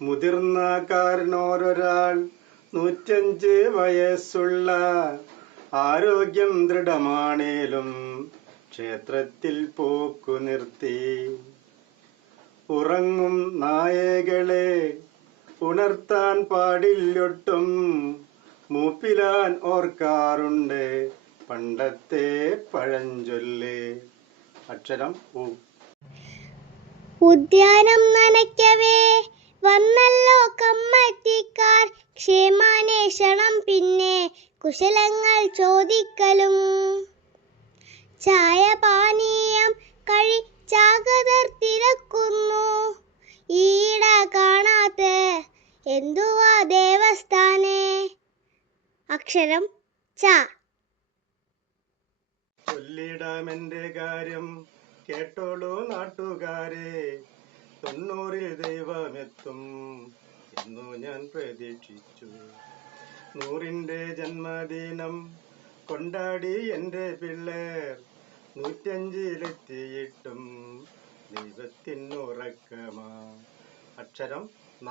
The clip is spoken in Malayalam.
മുതിർന്ന കാരനോരൊരാൾ 105 വയസ്സുള്ള ആരോഗ്യം ദൃഢമാണേലും ക്ഷേത്രത്തിൽ പോക്കു നിർത്തി. ഉറങ്ങും നായകളെ ഉണർത്താൻ പാടില്ലൊട്ടും, മൂപ്പിലാൻ ഓർക്കാറുണ്ട് പണ്ടത്തെ പഴഞ്ചൊല്ല്. അക്ഷരം ഉ. ഉദ്യാനം നനയ്ക്കവേ വന്നല്ലോ കമ്മറ്റിക്കാർ, ക്ഷേമാന്വേഷണം പിന്നെ കുശലങ്ങൾ ചോദിക്കലും. ചായപാനീയം കഴിച്ചാകതർ തിരക്കുന്നു, ഈയിട കാണാത്ത എന്തുവാ ദേവസ്ഥാനേ. അക്ഷരം ച. ചൊല്ലിടാമെന്റെ കാര്യം കേട്ടോളൂ നാട്ടുകാരെ, 90-ൽ ദൈവമെത്തും എന്നു ഞാൻ പ്രതീക്ഷിച്ചു. 100-ന്റെ ജന്മദിനം കൊണ്ടാടി എൻ്റെ പിള്ളേർ, 105-ലെത്തിയിട്ടും ദൈവത്തിനുറക്കമാ. അക്ഷരം ന.